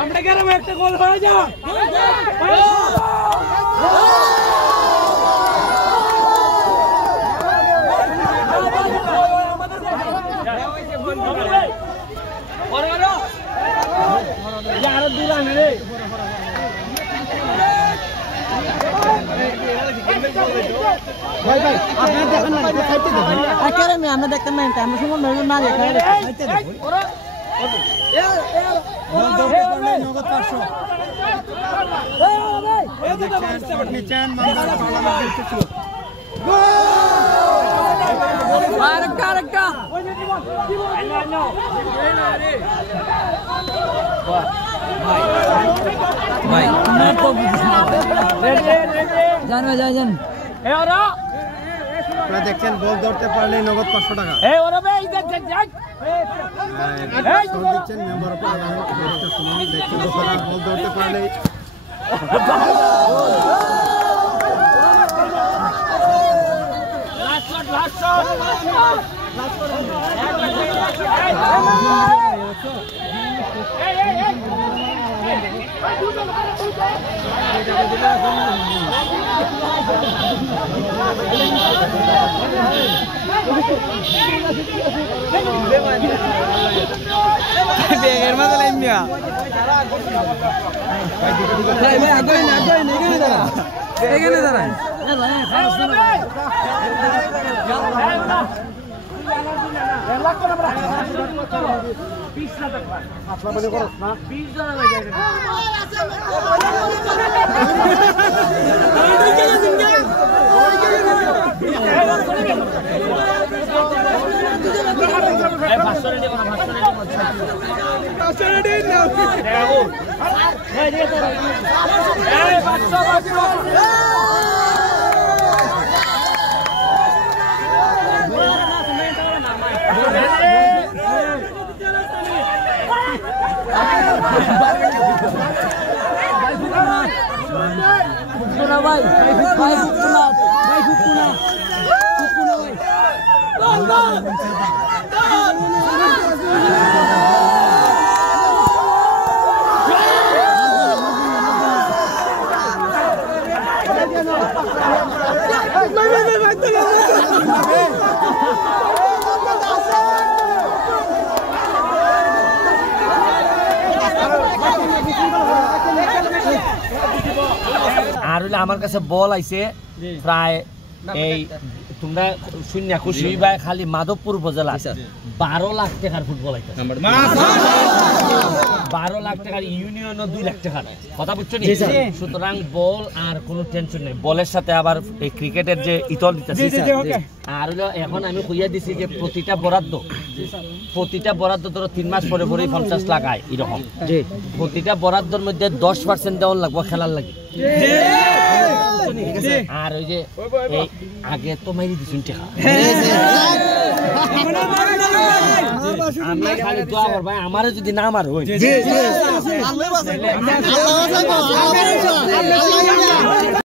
আমরা গ্রামে একটা গোল হয়ে যা यार दूर आने रे भाई भाई आपने देखा ना साइड पे देखो अकेले में हमने देखते हैं हम सुमन मेरे ना देखा है साइड पे देखो यार बोल दो पड़ने नगद 500 ए भाई नीचे मंगल पाला चलो रखा रखा भाई जान जान আপনারা দেখছেন বল ধরতে পারলে নগদ 500 টাকা এই ওরে ভাই দেখ দেখ এই দিচ্ছেন মেম্বার অফ পার্লামেন্ট শুনুন দেখছেন বল ধরতে পারলে লাস্ট বেগের মতো লাইন মিয়া ভাই ভাই আগে না এখানে দাঁড়ান লাখ করে আমরা 20 লাখ টাকা আপনা বলে করছ না 20 জন হয়ে যায় এই ভাষণে দেব না ভাষণে দেব না দেখো এই দিয়ে তো এই ভাষণ भाई भाई আর হইলে আমার কাছে বল আইছে প্রায় এই তোমরা শূন্য খুশি বা খালি মাধবপুর উপজেলা 12 লাখ টাকার ফুটবল আইছে 12 লাখ টাকার ইউনিয়নও 2 লাখ টাকার কথা বুঝছো নি সুতরাং বল আর কোনো টেনশন নেই বলের সাথে আবার এই ক্রিকেটের যে ইতল দিতেছে আর হলো এখন আমি কইয়া দিছি যে প্রতিটা বরাদ্দ ধরো 3 মাস পরে পরেই 50 লাখ আয় এরকম প্রতিটা বরাদ্দের মধ্যে 10% দেওয়ার লাগবে খেলার লাগে আর ওই যে আগে তো মাইরি দিছুন টাকা আমরা খালি দোয়া করব আমারে যদি না মার হই জি জি